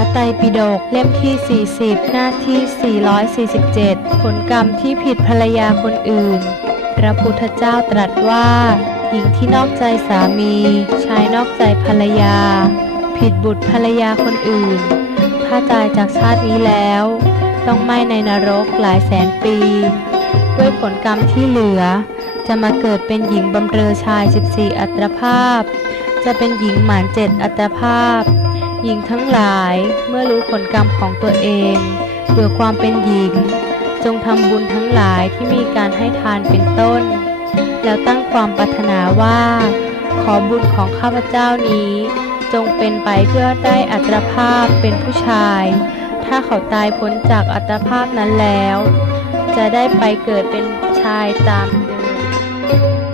ระไตรปิฎกเล่มที่ 40 หน้าที่ 447 ผลกรรมที่ผิดภรรยาคนอื่น พระพุทธเจ้าตรัสว่า หญิงที่นอกใจสามี ชายนอกใจภรรยา ผิดบุตรภรรยาคนอื่นถ้าตายจากชาตินี้แล้ว ต้องไหม้ในนรกหลายแสนปี ด้วยผลกรรมที่เหลือ จะมาเกิดเป็นหญิงบำเรอชาย 14 อัตรภาพ จะเป็นหญิงหมานเจ็ดอัตรภาพ หญิงทั้งหลายเมื่อรู้ผลกรรมของตัวเองเพื่อความเป็นหญิง จงทำบุญทั้งหลายที่มีการให้ทานเป็นต้น แล้วตั้งความปรารถนาว่า ขอบุญของข้าพเจ้านี้ จงเป็นไปเพื่อได้อัตภาพเป็นผู้ชาย ถ้าเขาตายพ้นจากอัตภาพนั้นแล้ว จะได้ไปเกิดเป็นชายตามเดิม